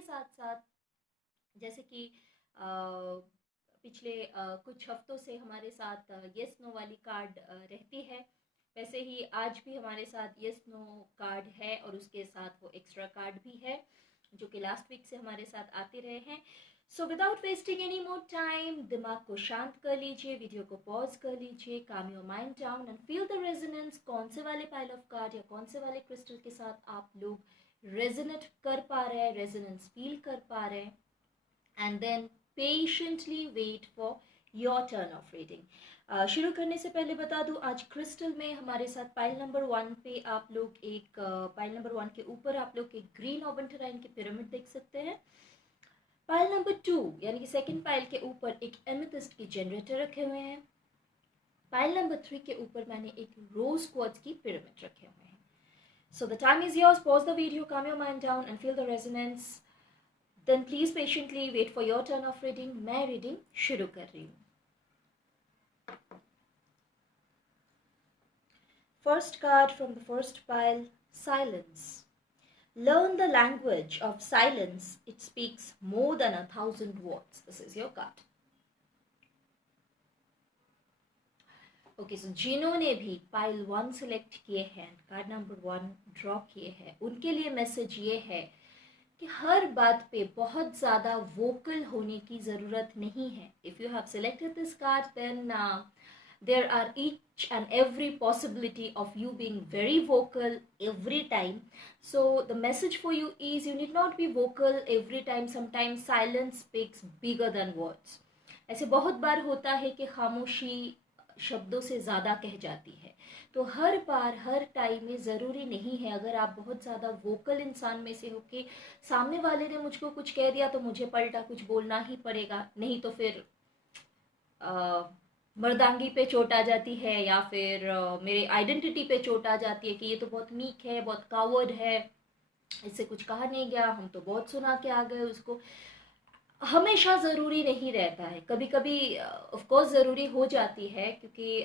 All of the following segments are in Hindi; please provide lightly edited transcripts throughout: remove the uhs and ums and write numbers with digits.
इसके साथ साथ जैसे कि पिछले कुछ हफ्तों से हमारे साथ यस नो वाली कार्ड रहती है, वैसे ही आज भी हमारे साथ यस नो कार्ड है और उसके साथ वो एक्स्ट्रा कार्ड भी है जो कि लास्ट वीक से हमारे साथ आते रहे हैं। So without wasting any more time, दिमाग को शांत कर लीजिए, वीडियो को पॉज कर लीजिए, काम your mind down and feel the resonance. कौन से वाले पाइल ऑफ कार्ड या कौन से वाले क्रिस्टल के साथ आप लोग रेजोनेट कर पा रहे हैं, रेजोनेंस फील कर पा रहे हैं, and then patiently wait for your turn of reading. शुरू करने से पहले बता दूं, आज क्रिस्टल में हमारे साथ पाइल नंबर 1 पे आप लोग एक पाइल नंबर 1 के ऊपर आप लोग एक ग्रीन ऑबेंटराइन की पिरामिड देख सकते हैं। पाइल नंबर 2 यानी कि सेकंड पाइल के ऊपर एक एमेथिस्ट की जनरेटर रखे हुए हैं। पाइल नंबर 3 के ऊपर मैंने एक रोज क्वार्ट्ज की पिरामिड रखे हुए हैं। So the time is yours. Pause the video, calm your mind down and feel the resonance. Then please patiently wait for your turn of reading. मैं reading शुरू कर रही हूँ। First card from the first pile, silence. Learn the language of silence. It speaks more than 1,000 words. This is your card. Okay, so जिन्होंने भी पाइल 1 सिलेक्ट किए हैं, कार्ड नंबर 1 ड्रॉ किए हैं, उनके लिए मैसेज ये है कि हर बात पे बहुत ज़्यादा वोकल होने की ज़रूरत नहीं है। If you have selected this card then there are each and every possibility of you being very vocal every time. So the message for you is you need not be vocal every time. Sometimes silence speaks bigger than words. ऐसे बहुत बार होता है कि खामोशी शब्दों से ज़्यादा कह जाती है, तो हर बार हर टाइम में ज़रूरी नहीं है। अगर आप बहुत ज़्यादा वोकल इंसान में से हो कि सामने वाले ने मुझको कुछ कह दिया तो मुझे पलटा कुछ बोलना ही पड़ेगा, नहीं तो फिर मर्दांगी पे चोट आ जाती है या फिर मेरे आइडेंटिटी पे चोट आ जाती है कि ये तो बहुत मीक है, बहुत कावर्ड है, इससे कुछ कहा नहीं गया, हम तो बहुत सुना के आ गए उसको। हमेशा ज़रूरी नहीं रहता है, कभी कभी ऑफ कोर्स ज़रूरी हो जाती है, क्योंकि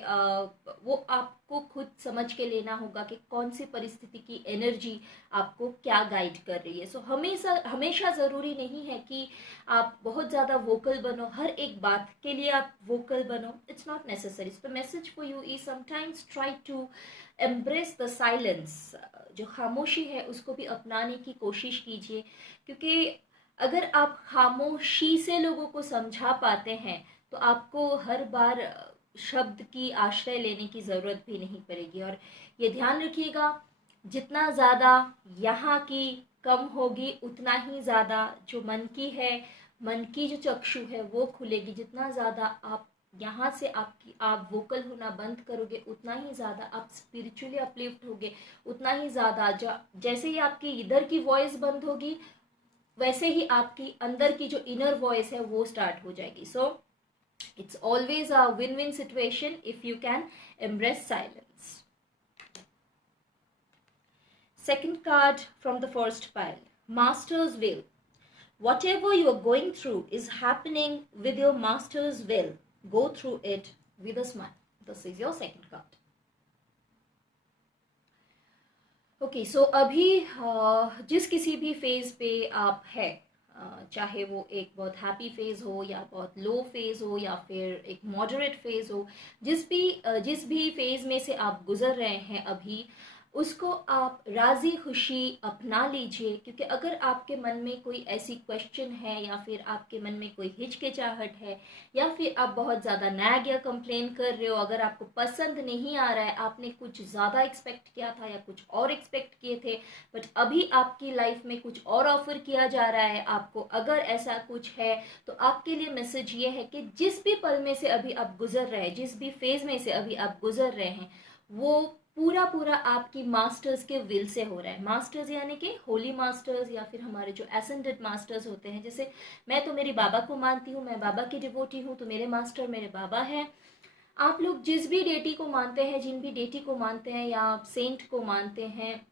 वो आपको खुद समझ के लेना होगा कि कौन सी परिस्थिति की एनर्जी आपको क्या गाइड कर रही है। सो हमेशा हमेशा ज़रूरी नहीं है कि आप बहुत ज़्यादा वोकल बनो, हर एक बात के लिए आप वोकल बनो, it's not necessary. The message for you is sometimes try to embrace the silence. जो खामोशी है उसको भी अपनाने की कोशिश कीजिए, क्योंकि अगर आप खामोशी से लोगों को समझा पाते हैं तो आपको हर बार शब्द की आश्रय लेने की ज़रूरत भी नहीं पड़ेगी। और ये ध्यान रखिएगा, जितना ज़्यादा यहाँ की कम होगी उतना ही ज़्यादा जो मन की है, मन की जो चक्षु है वो खुलेगी। जितना ज़्यादा आप यहाँ से आप वोकल होना बंद करोगे उतना ही ज़्यादा आप स्पिरिचुअली अपलिफ्ट होगे, उतना ही ज़्यादा जैसे ही आपकी इधर की वॉइस बंद होगी वैसे ही आपकी अंदर की जो इनर वॉइस है वो स्टार्ट हो जाएगी। So it's always a win win situation if you can embrace silence. Second card from the first pile, Master's Will. Whatever you are going through is happening with your Master's will. Go through it with a smile. This is your second card. Okay, so अभी जिस किसी भी फेज़ पे आप है, चाहे वो एक बहुत हैप्पी फेज़ हो या बहुत लो फेज़ हो या फिर एक मॉडरेट फेज़ हो, जिस भी फेज़ में से आप गुज़र रहे हैं अभी, उसको आप राज़ी खुशी अपना लीजिए। क्योंकि अगर आपके मन में कोई ऐसी क्वेश्चन है या फिर आपके मन में कोई हिचकिचाहट है या फिर आप बहुत ज़्यादा नैग या कंप्लेन कर रहे हो, अगर आपको पसंद नहीं आ रहा है, आपने कुछ ज़्यादा एक्सपेक्ट किया था या कुछ और एक्सपेक्ट किए थे बट अभी आपकी लाइफ में कुछ और ऑफर किया जा रहा है आपको, अगर ऐसा कुछ है तो आपके लिए मैसेज ये है कि जिस भी पल में से अभी आप गुजर रहे हैं, जिस भी फेज़ में से अभी आप गुजर रहे हैं, वो पूरा पूरा आपकी मास्टर्स के विल से हो रहा है। मास्टर्स यानी कि होली मास्टर्स या फिर हमारे जो एसेंडेड मास्टर्स होते हैं, जैसे मैं तो मेरी बाबा को मानती हूँ, मैं बाबा की डिवोटी हूँ, तो मेरे मास्टर मेरे बाबा हैं। आप लोग जिस भी डेटी को मानते हैं, जिन भी डेटी को मानते हैं या सेंट को मानते हैं,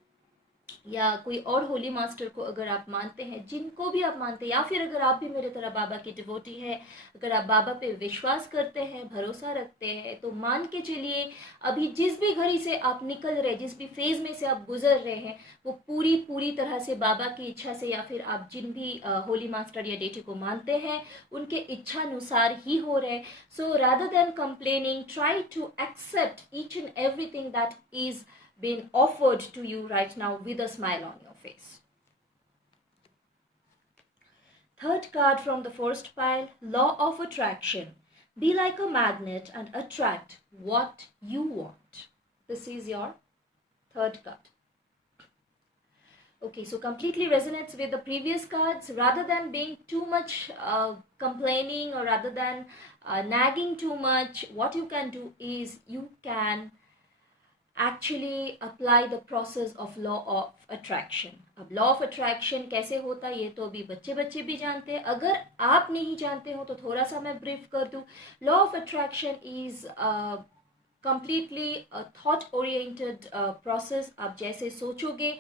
या कोई और होली मास्टर को अगर आप मानते हैं, जिनको भी आप मानते हैं, या फिर अगर आप भी मेरे तरह बाबा की डिवोटी है, अगर आप बाबा पे विश्वास करते हैं, भरोसा रखते हैं, तो मान के चलिए अभी जिस भी घड़ी से आप निकल रहे, जिस भी फेज में से आप गुजर रहे हैं, वो पूरी पूरी तरह से बाबा की इच्छा से, या फिर आप जिन भी होली मास्टर या डेटी को मानते हैं उनके इच्छा अनुसार ही हो रहे। So rather than complaining, try to accept each and everything that is been offered to you right now with a smile on your face. Third card from the first pile, Law of Attraction. Be like a magnet and attract what you want. This is your third card. Okay, so completely resonates with the previous cards. Rather than being too much complaining, or rather than nagging too much, what you can do is you can actually apply the process of law of attraction. अब लॉ ऑफ अट्रैक्शन कैसे होता है ये तो अभी बच्चे बच्चे भी जानते हैं, अगर आप नहीं जानते हो तो थोड़ा सा मैं ब्रीफ कर दूँ। Law of attraction is completely thought oriented process. आप जैसे सोचोगे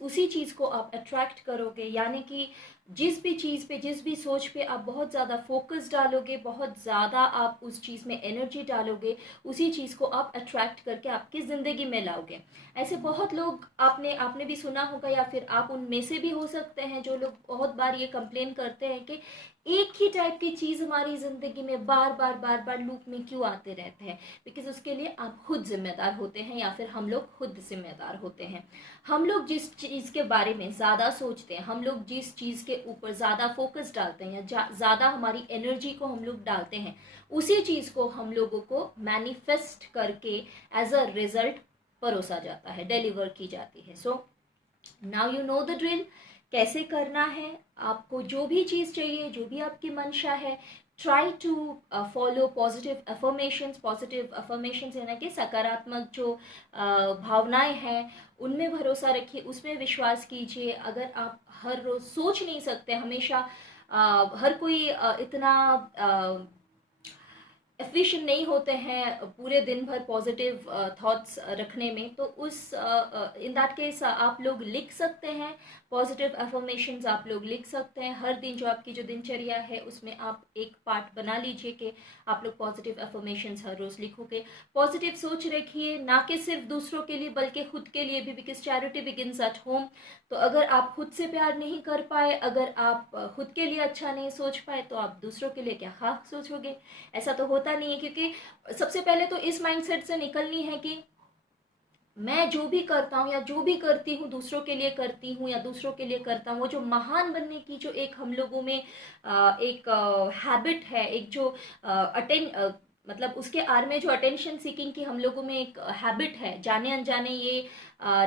उसी चीज़ को आप अट्रैक्ट करोगे, यानी कि जिस भी चीज़ पे, जिस भी सोच पे आप बहुत ज़्यादा फोकस डालोगे, बहुत ज़्यादा आप उस चीज़ में एनर्जी डालोगे, उसी चीज़ को आप अट्रैक्ट करके आपकी ज़िंदगी में लाओगे। ऐसे बहुत लोग आपने भी सुना होगा, या फिर आप उनमें से भी हो सकते हैं, जो लोग बहुत बार ये कंप्लेन करते हैं कि एक ही टाइप की चीज़ हमारी ज़िंदगी में बार बार लूप में क्यों आते रहते हैं। बिकॉज उसके लिए आप खुद जिम्मेदार होते हैं, या फिर हम लोग खुद जिम्मेदार होते हैं। हम लोग जिस चीज़ के बारे में ज़्यादा सोचते हैं, हम लोग जिस चीज़ के ऊपर ज़्यादा फोकस डालते हैं, या ज़्यादा हमारी एनर्जी को हम लोग डालते हैं, उसी चीज़ को हम लोगों को मैनिफेस्ट करके एज अ रिजल्ट परोसा जाता है, डिलीवर की जाती है। So now you know the drill, कैसे करना है। आपको जो भी चीज़ चाहिए, जो भी आपकी मंशा है, try to follow positive affirmations. Positive affirmations यानी कि सकारात्मक जो भावनाएं हैं उनमें भरोसा रखिए, उसमें विश्वास कीजिए। अगर आप हर रोज़ सोच नहीं सकते, हमेशा हर कोई इतना एफिशिएंट नहीं होते हैं पूरे दिन भर पॉजिटिव थॉट्स रखने में, तो उस इन दैट केस आप लोग लिख सकते हैं पॉजिटिव अफर्मेशंस। आप लोग लिख सकते हैं हर दिन, जो आपकी जो दिनचर्या है उसमें आप एक पार्ट बना लीजिए कि आप लोग पॉजिटिव अफर्मेशंस हर रोज़ लिखोगे। पॉजिटिव सोच रखिए, ना कि सिर्फ दूसरों के लिए बल्कि खुद के लिए भी, because charity begins at home. तो अगर आप खुद से प्यार नहीं कर पाए, अगर आप खुद के लिए अच्छा नहीं सोच पाए, तो आप दूसरों के लिए क्या खाक सोचोगे। ऐसा तो होता नहीं है, क्योंकि सबसे पहले तो इस माइंडसेट से निकलनी है कि मैं जो भी करता हूँ या जो भी करती हूँ दूसरों के लिए करती हूँ या दूसरों के लिए करता हूँ। वो जो महान बनने की जो एक हम लोगों में एक हैबिट है, एक जो मतलब उसके आर में जो अटेंशन सीकिंग की हम लोगों में एक हैबिट है, जाने अनजाने ये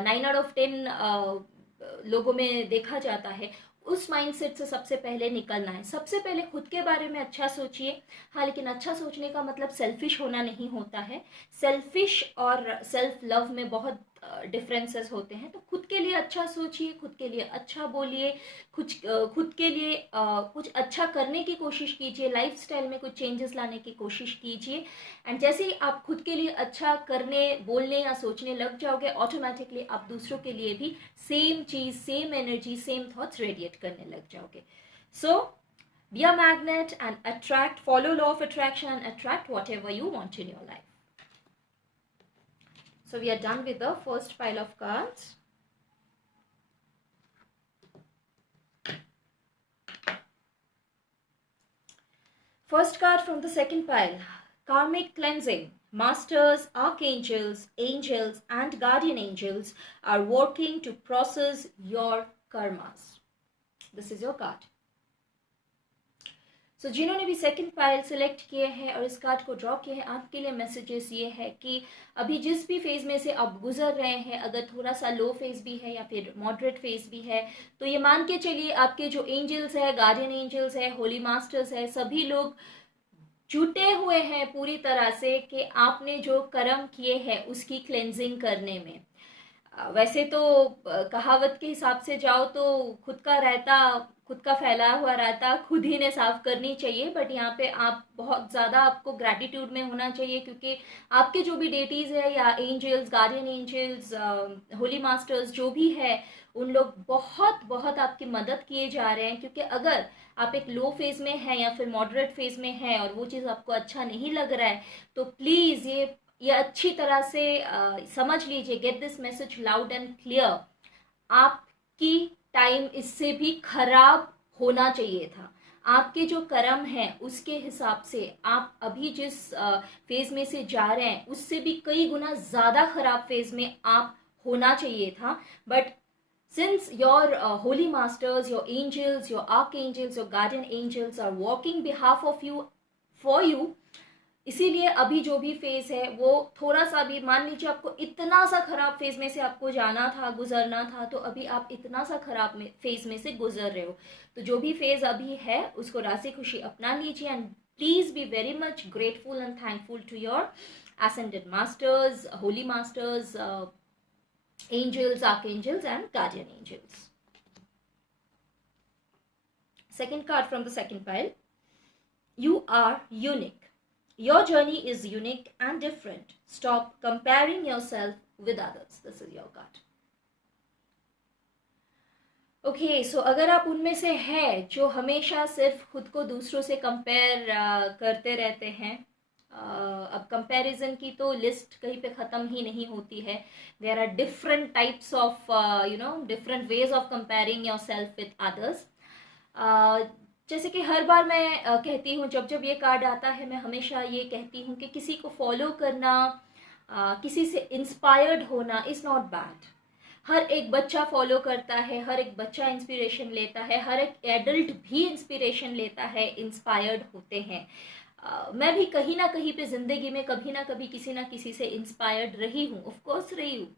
9 out of 10 लोगों में देखा जाता है। उस माइंडसेट से सबसे पहले निकलना है। सबसे पहले खुद के बारे में अच्छा सोचिए। हाँ, लेकिन अच्छा सोचने का मतलब सेल्फिश होना नहीं होता है। सेल्फिश और सेल्फ लव में बहुत डिफरेंसेस होते हैं। तो खुद के लिए अच्छा सोचिए, खुद के लिए अच्छा बोलिए, खुद के लिए कुछ अच्छा करने की कोशिश कीजिए, लाइफस्टाइल में कुछ चेंजेस लाने की कोशिश कीजिए। एंड जैसे ही आप खुद के लिए अच्छा करने, बोलने या सोचने लग जाओगे, ऑटोमेटिकली आप दूसरों के लिए भी सेम चीज़, same energy, same thoughts radiate करने लग जाओगे। सो be a magnet and attract, follow law of attraction and attract whatever you want in your life. So we are done with the first pile of cards. First card from the second pile, karmic cleansing. Masters, archangels, angels and guardian angels are working to process your karmas. This is your card. सो जिन्होंने भी सेकंड पाइल सेलेक्ट किए हैं और इस कार्ड को ड्रॉ किए हैं, आपके लिए मैसेजेस ये है कि अभी जिस भी फेज़ में से आप गुजर रहे हैं, अगर थोड़ा सा लो फेज़ भी है या फिर मॉडरेट फेज़ भी है, तो ये मान के चलिए आपके जो एंजल्स है, गार्डियन एंजल्स है, होली मास्टर्स है, सभी लोग जुटे हुए हैं पूरी तरह से कि आपने जो कर्म किए हैं उसकी क्लेंजिंग करने में। वैसे तो कहावत के हिसाब से जाओ तो खुद का फैला हुआ रायता खुद ही ने साफ करनी चाहिए। बट यहाँ पे आप बहुत ज़्यादा आपको ग्रैटिट्यूड में होना चाहिए, क्योंकि आपके जो भी डेटीज़ है या angels, guardian angels, holy masters जो भी है, उन लोग बहुत बहुत आपकी मदद किए जा रहे हैं। क्योंकि अगर आप एक लो फेज में हैं या फिर मॉडरेट फेज में हैं और वो चीज़ आपको अच्छा नहीं लग रहा है, तो प्लीज़ ये अच्छी तरह से समझ लीजिए, get this message loud and clear. आपकी टाइम इससे भी खराब होना चाहिए था। आपके जो कर्म हैं उसके हिसाब से आप अभी जिस फेज में से जा रहे हैं उससे भी कई गुना ज़्यादा खराब फेज में आप होना चाहिए था। But since your holy masters, your angels, your archangels, your guardian angels are walking behalf of you, for you, इसीलिए अभी जो भी फेज है वो थोड़ा सा भी, मान लीजिए आपको इतना सा खराब फेज में से आपको जाना था, गुजरना था, तो अभी आप इतना सा खराब फेज में से गुजर रहे हो। तो जो भी फेज अभी है उसको राशि खुशी अपना लीजिए, and please be very much grateful and thankful to your ascended masters, holy masters, angels, archangels, and guardian angels. Second card from the second pile. You are unique. Your journey is unique and different. Stop comparing yourself with others. This is your card. Okay, so अगर आप उनमें से हैं जो हमेशा सिर्फ खुद को दूसरों से कंपेयर करते रहते हैं, अब कंपैरिजन की तो लिस्ट कहीं पे ख़त्म ही नहीं होती है। There are different types of different ways of comparing yourself with others. जैसे कि हर बार मैं कहती हूँ, जब जब ये कार्ड आता है मैं हमेशा ये कहती हूँ कि किसी को फॉलो करना, किसी से इंस्पायर्ड होना इज़ नॉट बैड। हर एक बच्चा फॉलो करता है, हर एक बच्चा इंस्पिरेशन लेता है, हर एक एडल्ट भी इंस्पिरेशन लेता है, इंस्पायर्ड होते हैं। मैं भी कहीं ना कहीं पे ज़िंदगी में कभी ना कभी किसी ना किसी से इंस्पायर्ड रही हूँ, ऑफ कोर्स रही हूँ।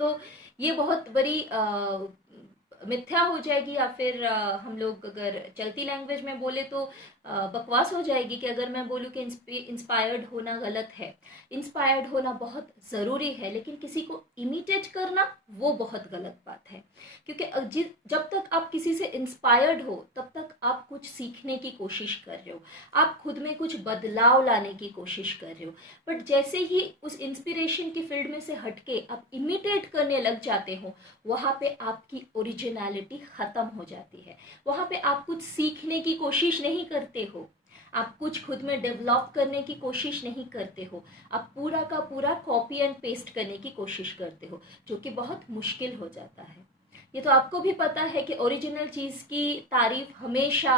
तो ये बहुत बड़ी मिथ्या हो जाएगी, या फिर हम लोग अगर चलती लैंग्वेज में बोले तो बकवास हो जाएगी कि अगर मैं बोलूँ कि इंस्पायर्ड होना गलत है। इंस्पायर्ड होना बहुत ज़रूरी है, लेकिन किसी को इमिटेट करना वो बहुत गलत बात है। क्योंकि जब तक आप किसी से इंस्पायर्ड हो तब तक आप कुछ सीखने की कोशिश कर रहे हो, आप खुद में कुछ बदलाव लाने की कोशिश कर रहे हो। बट जैसे ही उस इंस्पिरेशन की फील्ड में से हटके आप इमिटेट करने लग जाते हो, वहाँ पे आपकी ओरिजिनलिटी ख़त्म हो जाती है। वहाँ पे आप कुछ सीखने की कोशिश नहीं करते हो, आप कुछ खुद में डेवलप करने की कोशिश नहीं करते हो, आप पूरा का पूरा कॉपी एंड पेस्ट करने की कोशिश करते हो, जो कि बहुत मुश्किल हो जाता है। ये तो आपको भी पता है कि ओरिजिनल चीज़ की तारीफ हमेशा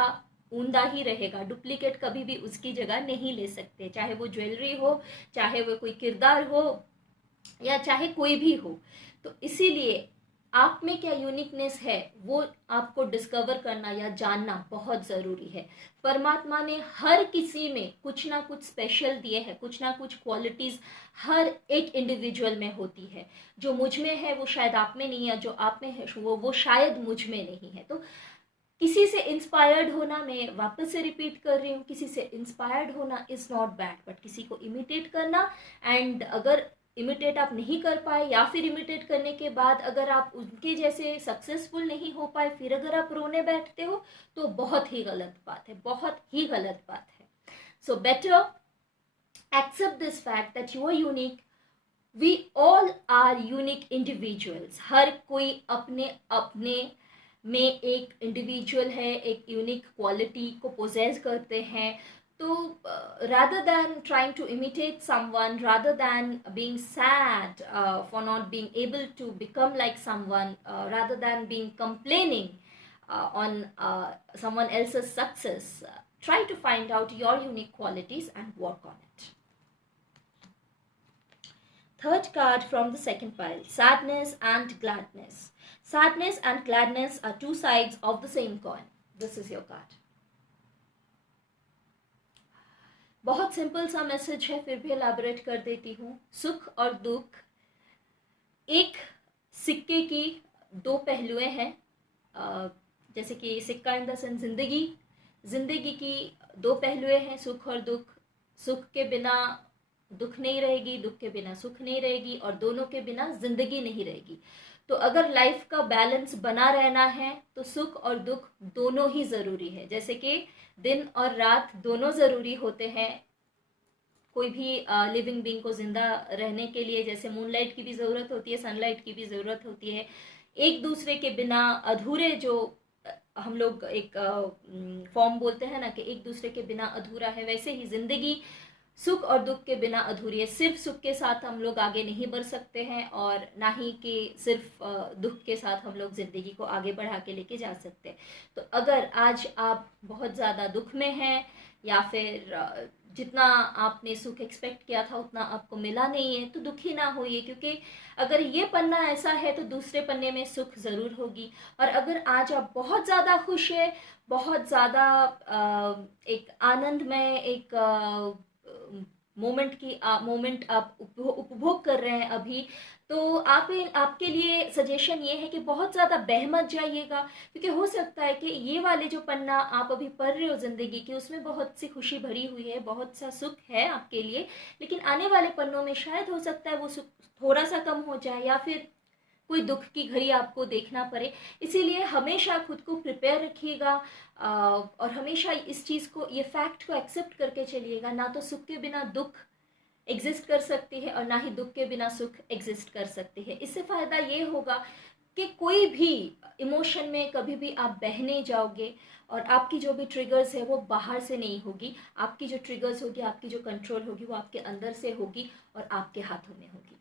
ऊंधा ही रहेगा, डुप्लीकेट कभी भी उसकी जगह नहीं ले सकते, चाहे वो ज्वेलरी हो, चाहे वो कोई किरदार हो, या चाहे कोई भी हो। तो इसीलिए आप में क्या यूनिकनेस है वो आपको डिस्कवर करना या जानना बहुत ज़रूरी है। परमात्मा ने हर किसी में कुछ ना कुछ स्पेशल दिए हैं, कुछ ना कुछ क्वालिटीज़ हर एक इंडिविजुअल में होती है। जो मुझ में है वो शायद आप में नहीं है, जो आप में है वो शायद मुझ में नहीं है। तो किसी से इंस्पायर्ड होना, मैं वापस से रिपीट कर रही हूँ, किसी से इंस्पायर्ड होना इज़ नॉट बैड, बट किसी को इमिटेट करना, एंड अगर इमिटेट आप नहीं कर पाए या फिर इमिटेट करने के बाद अगर आप उनके जैसे सक्सेसफुल नहीं हो पाए, फिर अगर आप रोने बैठते हो, तो बहुत ही गलत बात है, बहुत ही गलत बात है। So better accept this fact that you are unique. We all are unique individuals. हर कोई अपने अपने में एक इंडिविजुअल है, एक यूनिक क्वालिटी को पोजेस करते हैं। तो rather than trying to imitate someone, rather than being sad for not being able to become like someone, rather than being complaining on someone else's success, try to find out your unique qualities and work on it. Third card from the second pile, sadness and gladness. Sadness and gladness are two sides of the same coin. This is your card. बहुत सिंपल सा मैसेज है, फिर भी एलैबोरेट कर देती हूँ। सुख और दुख एक सिक्के की दो पहलुएं हैं। जैसे कि सिक्का इन द सेंस जिंदगी की दो पहलुएं हैं, सुख और दुख। सुख के बिना दुख नहीं रहेगी, दुख के बिना सुख नहीं रहेगी, और दोनों के बिना जिंदगी नहीं रहेगी। तो अगर लाइफ का बैलेंस बना रहना है तो सुख और दुख दोनों ही ज़रूरी है। जैसे कि दिन और रात दोनों ज़रूरी होते हैं कोई भी लिविंग बींग को ज़िंदा रहने के लिए। जैसे मूनलाइट की भी ज़रूरत होती है, सनलाइट की भी ज़रूरत होती है। एक दूसरे के बिना अधूरे जो हम लोग एक फॉर्म बोलते हैं ना कि एक दूसरे के बिना अधूरा है, वैसे ही ज़िंदगी सुख और दुख के बिना अधूरी है। सिर्फ सुख के साथ हम लोग आगे नहीं बढ़ सकते हैं और ना ही कि सिर्फ दुख के साथ हम लोग ज़िंदगी को आगे बढ़ा के लेके जा सकते हैं। तो अगर आज आप बहुत ज़्यादा दुख में हैं या फिर जितना आपने सुख एक्सपेक्ट किया था उतना आपको मिला नहीं है, तो दुखी ना होइए, क्योंकि अगर ये पन्ना ऐसा है तो दूसरे पन्ने में सुख ज़रूर होगी। और अगर आज आप बहुत ज़्यादा खुश है, बहुत ज़्यादा एक आनंद में एक मोमेंट आप उपभोग कर रहे हैं अभी, तो आपके लिए सजेशन ये है कि बहुत ज़्यादा बह मत जाइएगा, क्योंकि हो सकता है कि ये वाले जो पन्ना आप अभी पढ़ रहे हो ज़िंदगी की, उसमें बहुत सी खुशी भरी हुई है, बहुत सा सुख है आपके लिए, लेकिन आने वाले पन्नों में शायद हो सकता है वो सुख थोड़ा सा कम हो जाए या फिर कोई दुख की घड़ी आपको देखना पड़े। इसीलिए हमेशा खुद को प्रिपेयर रखिएगा और हमेशा इस चीज़ को, ये फैक्ट को एक्सेप्ट करके चलिएगा, ना तो सुख के बिना दुख एग्जिस्ट कर सकती है और ना ही दुख के बिना सुख एग्जिस्ट कर सकती है। इससे फ़ायदा ये होगा कि कोई भी इमोशन में कभी भी आप बहने जाओगे और आपकी जो भी ट्रिगर्स है वो बाहर से नहीं होगी, आपकी जो ट्रिगर्स होगी, आपकी जो कंट्रोल होगी, वो आपके अंदर से होगी और आपके हाथों में होगी।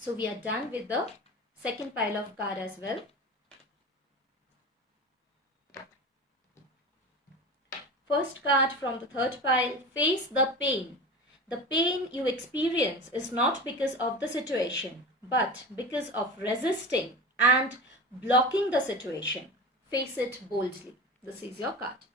So we are done with the second pile of card as well. First card from the third pile, face the pain. The pain you experience is not because of the situation, but because of resisting and blocking the situation. Face it boldly. This is your card.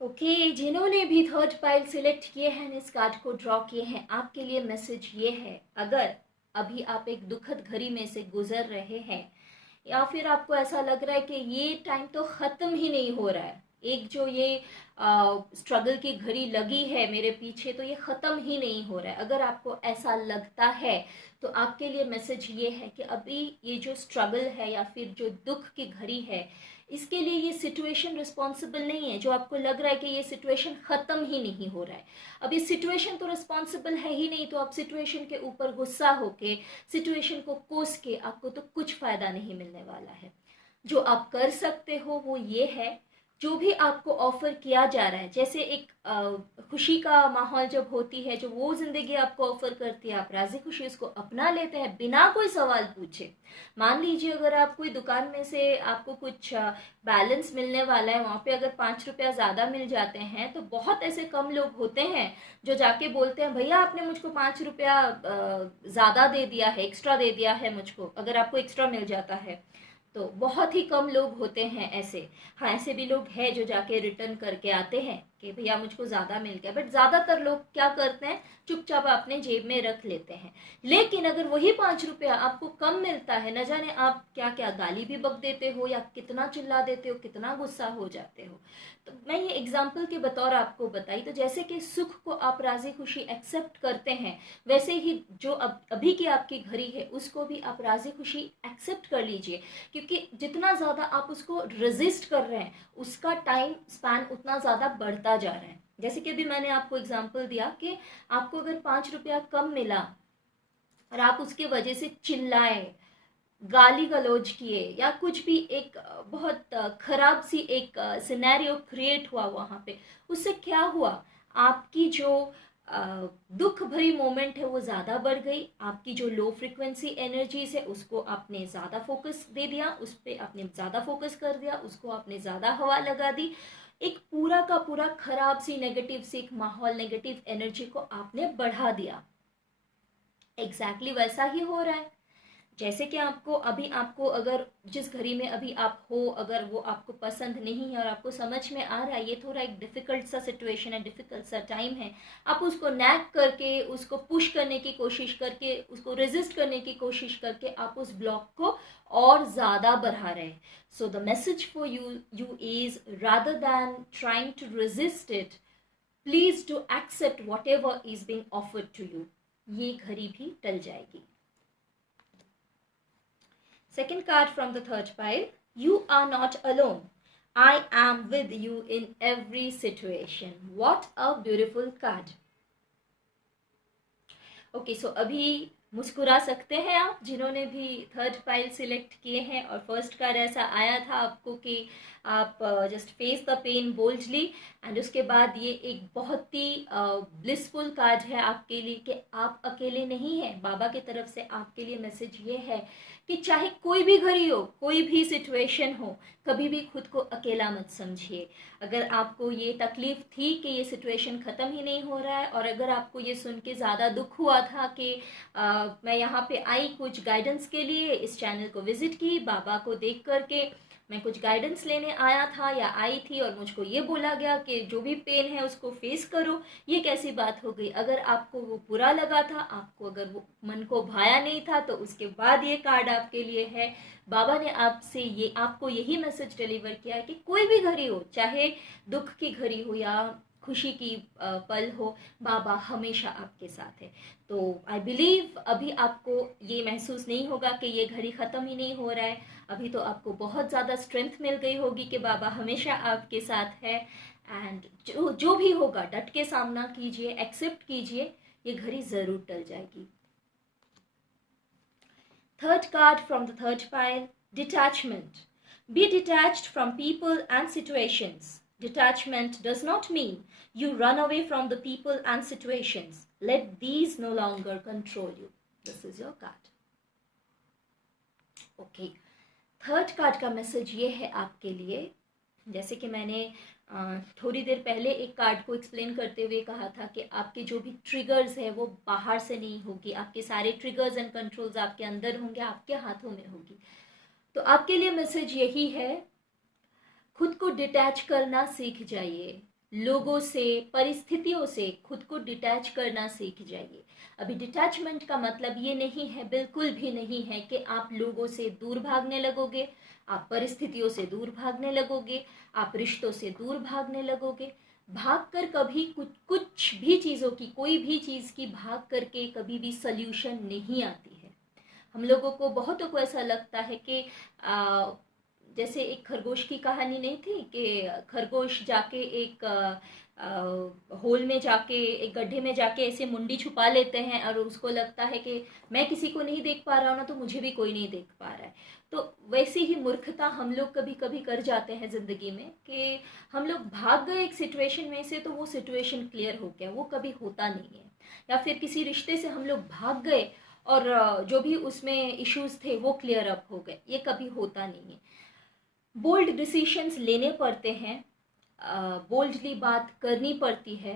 Okay, जिन्होंने भी थर्ड पाइल सिलेक्ट किए हैं, इस कार्ड को ड्रॉ किए हैं, आपके लिए मैसेज ये है, अगर अभी आप एक दुखद घड़ी में से गुजर रहे हैं या फिर आपको ऐसा लग रहा है कि ये टाइम तो ख़त्म ही नहीं हो रहा है, एक जो ये स्ट्रगल की घड़ी लगी है मेरे पीछे, तो ये ख़त्म ही नहीं हो रहा है, अगर आपको ऐसा लगता है तो आपके लिए मैसेज ये है कि अभी ये जो स्ट्रगल है या फिर जो दुख की घड़ी है, इसके लिए ये सिचुएशन रिस्पॉन्सिबल नहीं है। जो आपको लग रहा है कि ये सिचुएशन ख़त्म ही नहीं हो रहा है, अब ये सिचुएशन तो रिस्पॉन्सिबल है ही नहीं, तो आप सिचुएशन के ऊपर गुस्सा होके, सिचुएशन को कोस के, आपको तो कुछ फ़ायदा नहीं मिलने वाला है। जो आप कर सकते हो वो ये है, जो भी आपको ऑफर किया जा रहा है, जैसे एक खुशी का माहौल जब होती है, जो वो ज़िंदगी आपको ऑफर करती है, आप राज़ी खुशी उसको अपना लेते हैं बिना कोई सवाल पूछे। मान लीजिए अगर आप कोई दुकान में से आपको कुछ बैलेंस मिलने वाला है, वहाँ पे अगर 5 रुपया ज़्यादा मिल जाते हैं, तो बहुत ऐसे कम लोग होते हैं जो जाके बोलते हैं, भैया आपने मुझको 5 रुपया ज़्यादा दे दिया है, एक्स्ट्रा दे दिया है मुझको, अगर आपको एक्स्ट्रा मिल जाता है। तो बहुत ही कम लोग होते हैं ऐसे। हाँ, ऐसे भी लोग हैं जो जाके रिटर्न करके आते हैं कि भैया मुझको ज़्यादा मिल गया, बट ज़्यादातर लोग क्या करते हैं, चुपचाप अपने जेब में रख लेते हैं। लेकिन अगर वही 5 रुपया आपको कम मिलता है, न जाने आप क्या क्या गाली भी बक देते हो या कितना चिल्ला देते हो, कितना गुस्सा हो जाते हो। तो मैं ये एग्जाम्पल के बतौर आपको बताई, तो जैसे कि सुख को आप राज़ी खुशी एक्सेप्ट करते हैं, वैसे ही जो अभी की आपकी घड़ी है उसको भी आप राज़ी खुशी एक्सेप्ट कर लीजिए, क्योंकि जितना ज़्यादा आप उसको रेजिस्ट कर रहे हैं उसका टाइम स्पैन उतना ज़्यादा बढ़ता जा रहा है। जैसे कि अभी मैंने आपको एग्जांपल दिया कि आपको अगर 5 रुपया कम मिला और आप उसके वजह से चिल्लाए, गाली गलौज किए या कुछ भी, एक बहुत खराब सी एक सिनेरियो क्रिएट हुआ वहाँ पे, उससे क्या हुआ, आपकी जो दुख भरी मोमेंट है वो ज़्यादा बढ़ गई, आपकी जो लो फ्रिक्वेंसी एनर्जीज है उसको आपने ज़्यादा फोकस दे दिया, उस पर आपने ज़्यादा फोकस कर दिया, उसको आपने ज़्यादा हवा लगा दी, एक पूरा का पूरा खराब सी नेगेटिव सी एक माहौल, नेगेटिव एनर्जी को आपने बढ़ा दिया। एग्जैक्टली वैसा ही हो रहा है। जैसे कि आपको अगर जिस घड़ी में अभी आप हो, अगर वो आपको पसंद नहीं है और आपको समझ में आ रहा है ये थोड़ा एक डिफ़िकल्ट सा सिचुएशन है, डिफ़िकल्ट सा टाइम है, आप उसको नैग करके, उसको पुश करने की कोशिश करके, उसको रेजिस्ट करने की कोशिश करके आप उस ब्लॉक को और ज़्यादा बढ़ा रहे हैं। So the message for you is, rather than trying to resist it, please do accept whatever is being offered to you. ये घड़ी भी टल जाएगी। Second card from the third pile. You are not alone. I am with you in every situation. What a beautiful card. Okay so अभी मुस्कुरा सकते हैं आप जिन्होंने भी थर्ड फाइल सिलेक्ट किए हैं और फर्स्ट कार्ड ऐसा आया था आपको कि आप just face the pain boldly and उसके बाद ये एक बहुत ही ब्लिसफुल कार्ड है आपके लिए कि आप अकेले नहीं हैं। बाबा की तरफ से आपके लिए मैसेज ये है कि चाहे कोई भी घड़ी हो, कोई भी सिचुएशन हो, कभी भी खुद को अकेला मत समझिए। अगर आपको ये तकलीफ थी कि ये सिचुएशन ख़त्म ही नहीं हो रहा है और अगर आपको ये सुन के ज़्यादा दुख हुआ था कि मैं यहाँ पे आई कुछ गाइडेंस के लिए, इस चैनल को विज़िट की, बाबा को देख करके मैं कुछ गाइडेंस लेने आया था या आई थी और मुझको ये बोला गया कि जो भी पेन है उसको फेस करो, ये कैसी बात हो गई। अगर आपको वो बुरा लगा था, आपको अगर वो मन को भाया नहीं था, तो उसके बाद ये कार्ड आपके लिए है। बाबा ने आपसे ये आपको यही मैसेज डिलीवर किया है कि कोई भी घड़ी हो, चाहे दुख की घड़ी हो या खुशी की पल हो, बाबा हमेशा आपके साथ है। तो आई बिलीव अभी आपको ये महसूस नहीं होगा कि ये घड़ी ख़त्म ही नहीं हो रहा है। अभी तो आपको बहुत ज़्यादा स्ट्रेंथ मिल गई होगी कि बाबा हमेशा आपके साथ है। एंड जो भी होगा डट के सामना कीजिए, एक्सेप्ट कीजिए, ये घड़ी ज़रूर टल जाएगी। Third card from the third pile, detachment. Be detached from people and situations. Detachment does not mean you run away from the people and situations. Let these no longer control you. This is your card. Okay. Third card का मैसेज ये है आपके लिए, जैसे कि मैंने थोड़ी देर पहले एक कार्ड को एक्सप्लेन करते हुए कहा था कि आपके जो भी ट्रिगर्स है वो बाहर से नहीं होगी, आपके सारे ट्रिगर्स एंड कंट्रोल्स आपके अंदर होंगे, आपके हाथों में होगी। तो आपके लिए मैसेज यही है, खुद को डिटैच करना सीख जाइए, लोगों से, परिस्थितियों से खुद को डिटैच करना सीख जाइए। अभी डिटैचमेंट का मतलब ये नहीं है, बिल्कुल भी नहीं है कि आप लोगों से दूर भागने लगोगे, आप परिस्थितियों से दूर भागने लगोगे, आप रिश्तों से दूर भागने लगोगे। भाग कर कभी कुछ भी चीज़ों की, कोई भी चीज़ की भाग करके कभी भी सल्यूशन नहीं आती है। हम लोगों को, बहुतों को ऐसा लगता है कि जैसे एक खरगोश की कहानी नहीं थी कि खरगोश जाके एक होल में जाके, एक गड्ढे में जाके ऐसे मुंडी छुपा लेते हैं और उसको लगता है कि मैं किसी को नहीं देख पा रहा हूँ ना, तो मुझे भी कोई नहीं देख पा रहा है। तो वैसे ही मूर्खता हम लोग कभी कभी कर जाते हैं ज़िंदगी में कि हम लोग भाग गए एक सिचुएशन में से, तो वो सिचुएशन क्लियर हो गया, वो कभी होता नहीं है। या फिर किसी रिश्ते से हम लोग भाग गए और जो भी उसमें इश्यूज थे वो क्लियर अप हो गए, ये कभी होता नहीं है। बोल्ड डिसीशंस लेने पड़ते हैं, बोल्डली बात करनी पड़ती है।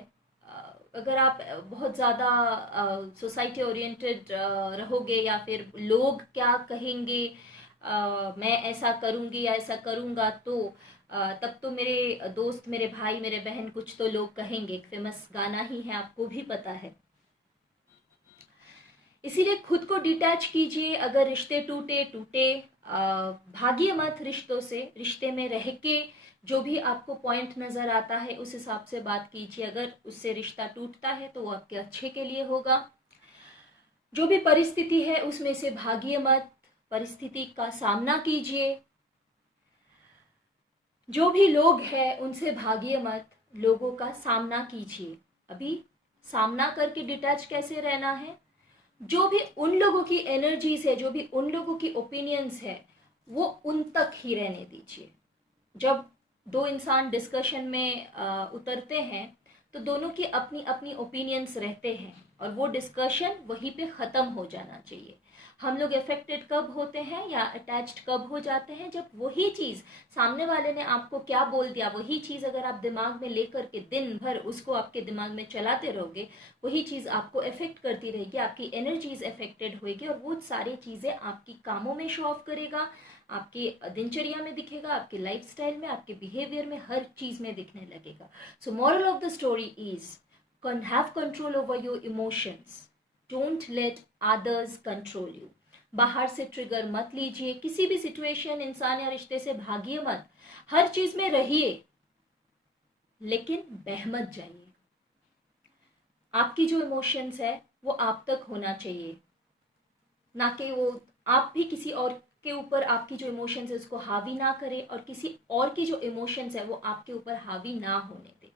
अगर आप बहुत ज़्यादा सोसाइटी ओरिएंटेड रहोगे या फिर लोग क्या कहेंगे, मैं ऐसा करूँगी या ऐसा करूँगा, तो तब तो मेरे दोस्त, मेरे भाई, मेरे बहन, कुछ तो लोग कहेंगे, एक फेमस गाना ही है, आपको भी पता है। इसीलिए खुद को डिटैच कीजिए। अगर रिश्ते टूटे टूटे, भागिए मत रिश्तों से, रिश्ते में रह के जो भी आपको पॉइंट नज़र आता है उस हिसाब से बात कीजिए। अगर उससे रिश्ता टूटता है तो वो आपके अच्छे के लिए होगा। जो भी परिस्थिति है उसमें से भागिए मत, परिस्थिति का सामना कीजिए। जो भी लोग हैं उनसे भागिए मत, लोगों का सामना कीजिए। अभी सामना करके डिटैच कैसे रहना है, जो भी उन लोगों की एनर्जीज है, जो भी उन लोगों की ओपिनियंस है, वो उन तक ही रहने दीजिए। जब दो इंसान डिस्कशन में उतरते हैं तो दोनों की अपनी अपनी ओपिनियंस रहते हैं और वो डिस्कशन वहीं पे ख़त्म हो जाना चाहिए। हम लोग अफेक्टेड कब होते हैं या अटैच्ड कब हो जाते हैं, जब वही चीज़, सामने वाले ने आपको क्या बोल दिया, वही चीज़ अगर आप दिमाग में लेकर के दिन भर उसको आपके दिमाग में चलाते रहोगे, वही चीज़ आपको अफेक्ट करती रहेगी, आपकी एनर्जीज अफेक्टेड होएगी और वो सारी चीज़ें आपकी कामों में शो ऑफ करेगा, आपके दिनचर्या में दिखेगा, आपके लाइफस्टाइल में, आपके बिहेवियर में, हर चीज़ में दिखने लगेगा। So moral of the story is, have control over your emotions, don't let others control you. बाहर से ट्रिगर मत लीजिए, किसी भी सिचुएशन, इंसान या रिश्ते से भागिए मत। हर चीज में रहिए लेकिन बह मत जाइए। आपकी जो इमोशंस है वो आप तक होना चाहिए, ना कि वो आप भी किसी और के ऊपर आपकी जो इमोशंस है उसको हावी ना करें और किसी और की जो इमोशंस है वो आपके ऊपर हावी ना होने दें।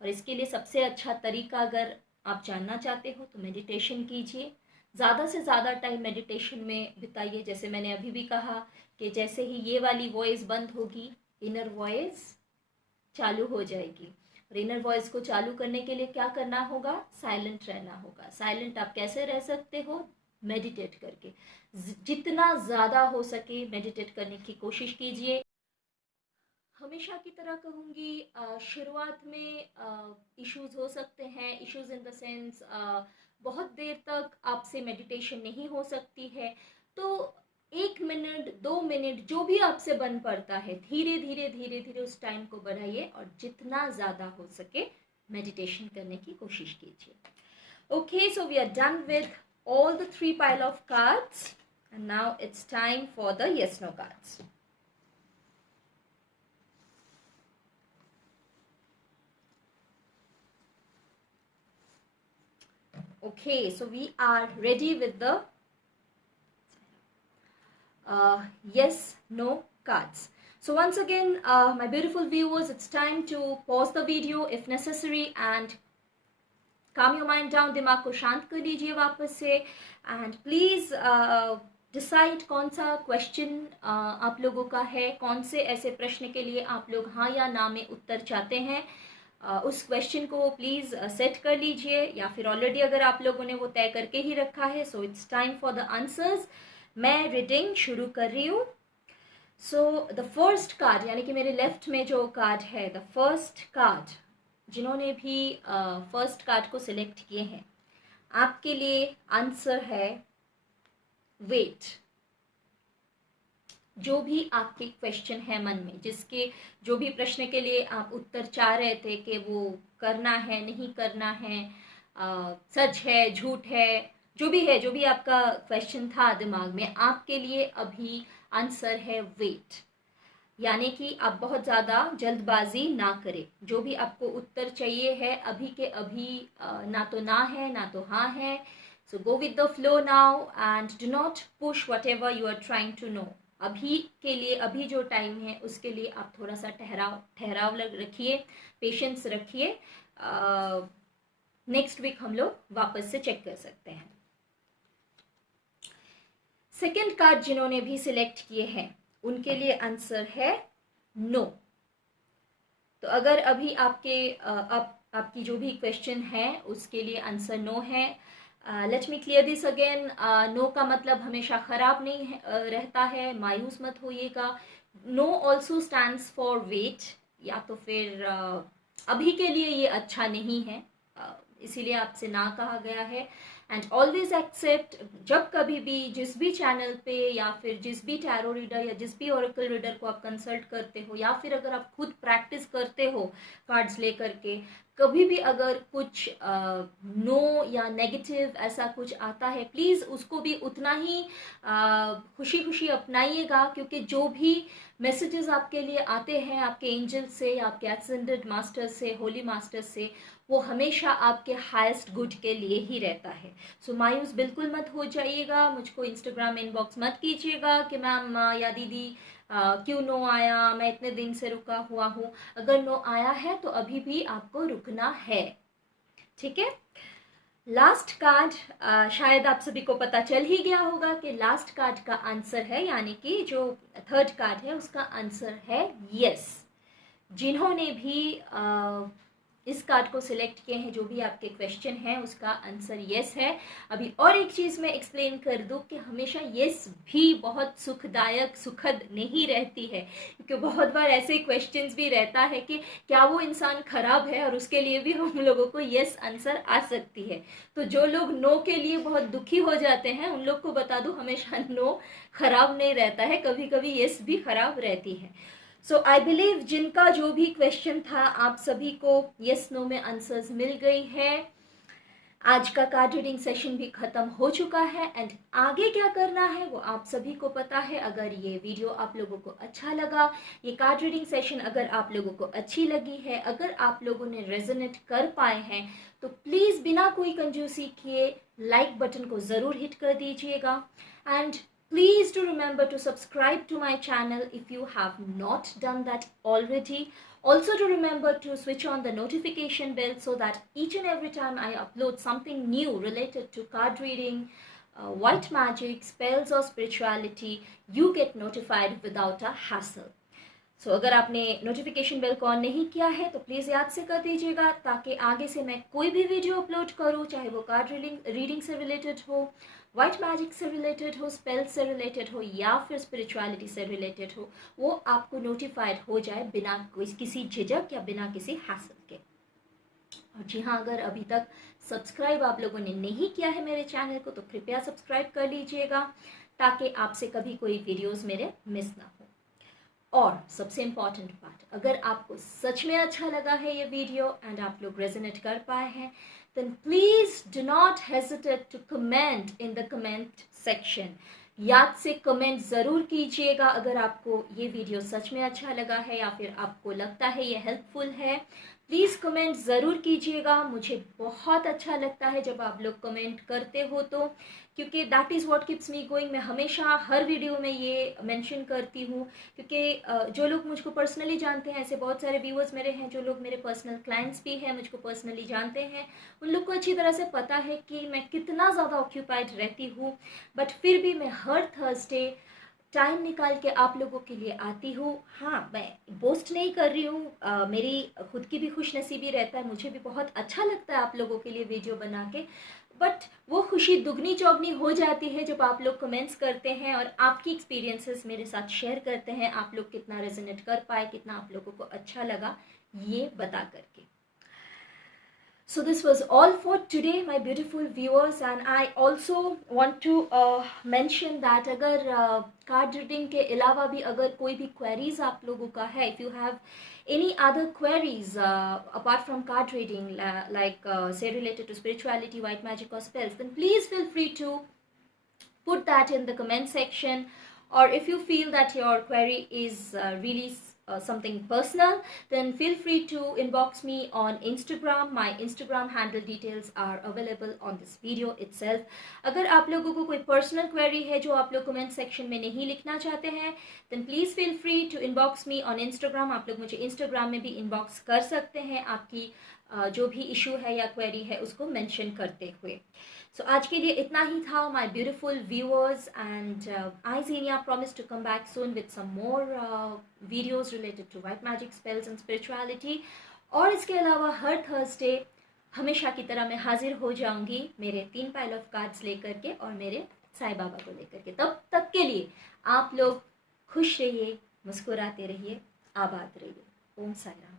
और इसके लिए सबसे अच्छा तरीका अगर आप जानना चाहते हो तो मेडिटेशन कीजिए, ज़्यादा से ज़्यादा टाइम मेडिटेशन में बिताइए। जैसे मैंने अभी भी कहा कि जैसे ही ये वाली वॉइस बंद होगी, इनर वॉइस चालू हो जाएगी। और इनर वॉइस को चालू करने के लिए क्या करना होगा? साइलेंट रहना होगा। साइलेंट आप कैसे रह सकते हो? मेडिटेट करके। जितना ज़्यादा हो सके मेडिटेट करने की कोशिश कीजिए। हमेशा की तरह कहूँगी, शुरुआत में इश्यूज हो सकते हैं, इश्यूज इन द सेंस बहुत देर तक आपसे मेडिटेशन नहीं हो सकती है, तो 1 मिनट 2 मिनट जो भी आपसे बन पड़ता है, धीरे धीरे धीरे धीरे उस टाइम को बढ़ाइए और जितना ज़्यादा हो सके मेडिटेशन करने की कोशिश कीजिए। Okay, so we are done with all the 3 pile of cards and now it's time for the yes no cards. Okay, so we are ready with the yes, no cards. So once again, my beautiful viewers, it's time to pause the video if necessary and calm your mind down, दिमाग को शांत कर लीजिए वापस से, and please डिसाइड कौन सा क्वेश्चन आप लोगों का है, कौन से ऐसे प्रश्न के लिए आप लोग हाँ या ना में उत्तर चाहते हैं। उस क्वेश्चन को प्लीज़ सेट कर लीजिए, या फिर ऑलरेडी अगर आप लोगों ने वो तय करके ही रखा है, so it's time for the answers. मैं रीडिंग शुरू कर रही हूँ। सो द फर्स्ट कार्ड, यानी कि मेरे लेफ्ट में जो कार्ड है, द फर्स्ट कार्ड, जिन्होंने भी फर्स्ट कार्ड को सिलेक्ट किए हैं, आपके लिए आंसर है वेट। जो भी आपके क्वेश्चन है मन में, जिसके जो भी प्रश्न के लिए आप उत्तर चाह रहे थे कि वो करना है नहीं करना है, सच है झूठ है, जो भी है, जो भी आपका क्वेश्चन था दिमाग में, आपके लिए अभी आंसर है वेट। यानी कि आप बहुत ज़्यादा जल्दबाजी ना करें। जो भी आपको उत्तर चाहिए है अभी के अभी, ना तो ना है ना तो हाँ है। So go with the flow now and do not push whatever you are trying to know. अभी के लिए, अभी जो टाइम है उसके लिए आप थोड़ा सा ठहराव रखिए, पेशेंस रखिए। नेक्स्ट वीक हम लोग वापस से चेक कर सकते हैं। सेकेंड कार्ड जिन्होंने भी सिलेक्ट किए हैं उनके लिए आंसर है नो। तो अगर अभी आपकी जो भी क्वेश्चन है उसके लिए आंसर नो है, let me clear this again. No का मतलब हमेशा खराब नहीं रहता है, मायूस मत होइएगा। No also stands for wait, या तो फिर अभी के लिए ये अच्छा नहीं है, इसीलिए आपसे ना कहा गया है। एंड ऑलवेज एक्सेप्ट, जब कभी भी जिस भी चैनल पे या फिर जिस भी टैरो रीडर या जिस भी ओरेकल रीडर को आप कंसल्ट करते हो, या फिर अगर आप खुद प्रैक्टिस करते हो कार्ड्स लेकर के, कभी भी अगर कुछ नो या नेगेटिव ऐसा कुछ आता है, प्लीज़ उसको भी उतना ही खुशी खुशी अपनाइएगा, क्योंकि जो भी मैसेजेस आपके लिए आते हैं आपके एंजल से या आपके एसेंडेड मास्टर से, होली मास्टर से, वो हमेशा आपके हाईएस्ट गुड के लिए ही रहता है। सो मायूस बिल्कुल मत हो जाइएगा, मुझको इंस्टाग्राम इनबॉक्स मत कीजिएगा कि मैम या दीदी क्यों नो आया, मैं इतने दिन से रुका हुआ हूँ। अगर नो आया है तो अभी भी आपको रुकना है, ठीक है। लास्ट कार्ड, शायद आप सभी को पता चल ही गया होगा कि लास्ट कार्ड का आंसर है, यानी कि जो थर्ड कार्ड है उसका आंसर है यस। जिन्होंने भी इस कार्ड को सिलेक्ट किए हैं, जो भी आपके क्वेश्चन हैं उसका आंसर यस है। अभी और एक चीज़ मैं एक्सप्लेन कर दूं कि हमेशा यस भी बहुत सुखदायक, सुखद नहीं रहती है, क्योंकि बहुत बार ऐसे क्वेश्चंस भी रहता है कि क्या वो इंसान खराब है, और उसके लिए भी हम लोगों को यस आंसर आ सकती है। तो जो लोग नो के लिए बहुत दुखी हो जाते हैं उन लोग को बता दूं, हमेशा नो खराब नहीं रहता है, कभी कभी यस भी खराब रहती है। सो आई बिलीव जिनका जो भी क्वेश्चन था आप सभी को यस नो में आंसर्स मिल गई है। आज का कार्ड रीडिंग सेशन भी ख़त्म हो चुका है एंड आगे क्या करना है वो आप सभी को पता है। अगर ये वीडियो आप लोगों को अच्छा लगा, ये कार्ड रीडिंग सेशन अगर आप लोगों को अच्छी लगी है, अगर आप लोगों ने रेजोनेट कर पाए हैं, तो प्लीज़ बिना कोई कंजूसी किए लाइक बटन को ज़रूर हिट कर दीजिएगा and please do remember to subscribe to my channel if you have not done that already. Also to remember to switch on the notification bell so that each and every time I upload something new related to card reading, white magic, spells or spirituality, you get notified without a hassle. सो अगर आपने नोटिफिकेशन बेल को ऑन नहीं किया है तो प्लीज़ याद से कर दीजिएगा, ताकि आगे से मैं कोई भी वीडियो अपलोड करूँ, चाहे वो कार्ड रीडिंग से रिलेटेड हो, वाइट मैजिक से रिलेटेड हो, स्पेल से रिलेटेड हो या फिर स्पिरिचुअलिटी से रिलेटेड हो, वो आपको नोटिफाइड हो जाए बिना किसी झिझक या बिना किसी हासिल के। और जी हाँ, अगर अभी तक सब्सक्राइब आप लोगों ने नहीं किया है मेरे चैनल को तो कृपया सब्सक्राइब कर लीजिएगा, ताकि आपसे कभी कोई वीडियोज़ मेरे मिस ना हो। और सबसे इम्पॉर्टेंट बात, अगर आपको सच में अच्छा लगा है ये वीडियो एंड आप लोग रेजोनेट कर पाए हैं, then please do not hesitate to comment in the comment section. याद से कमेंट ज़रूर कीजिएगा अगर आपको ये वीडियो सच में अच्छा लगा है या फिर आपको लगता है ये हेल्पफुल है। प्लीज़ कमेंट ज़रूर कीजिएगा, मुझे बहुत अच्छा लगता है जब आप लोग कमेंट करते हो, तो क्योंकि that is what keeps me going. मैं हमेशा हर वीडियो में ये मेंशन करती हूँ, क्योंकि जो लोग मुझको पर्सनली जानते हैं, ऐसे बहुत सारे व्यूअर्स मेरे हैं जो लोग मेरे पर्सनल क्लाइंट्स भी हैं, मुझको पर्सनली जानते हैं, उन लोग को अच्छी तरह से पता है कि मैं कितना ज़्यादा ऑक्यूपाइड रहती हूँ, बट फिर भी मैं हर थर्सडे टाइम निकाल के आप लोगों के लिए आती हूँ। हाँ, मैं बोस्ट नहीं कर रही हूँ, मेरी खुद की भी खुशनसीबी रहता है, मुझे भी बहुत अच्छा लगता है आप लोगों के लिए वीडियो बना के, बट वो खुशी दुगनी चौगनी हो जाती है जब आप लोग कमेंट्स करते हैं और आपकी एक्सपीरियंसेस मेरे साथ शेयर करते हैं, आप लोग कितना रेजोनेट कर पाए, कितना आप लोगों को अच्छा लगा ये बता करके। So this was all for today, my beautiful viewers, and I also want to mention that अगर card reading के अलावा भी अगर कोई भी queries आप लोगों का है, if you have any other queries apart from card reading, like say related to spirituality, white magic or spells, then please feel free to put that in the comment section. Or if you feel that your query is really something personal, then feel free to inbox me on Instagram. My Instagram handle details are available on this video itself. अगर आप लोगों को कोई personal query है जो आप लोग comment section में नहीं लिखना चाहते हैं, then please feel free to inbox me on Instagram. आप लोग मुझे Instagram में भी inbox कर सकते हैं, आपकी जो भी issue है या query है उसको mention करते हुए। So आज के लिए इतना ही था, my beautiful viewers, and I Xenia promise to come back soon with some more videos related to white magic, spells and spirituality. और इसके अलावा हर थर्सडे हमेशा की तरह मैं हाजिर हो जाऊंगी मेरे 3 पाइल ऑफ कार्ड्स लेकर के और मेरे साईं बाबा को लेकर के। तब तक के लिए आप लोग खुश रहिए, मुस्कुराते रहिए, आबाद रहिए। ओम साई राम।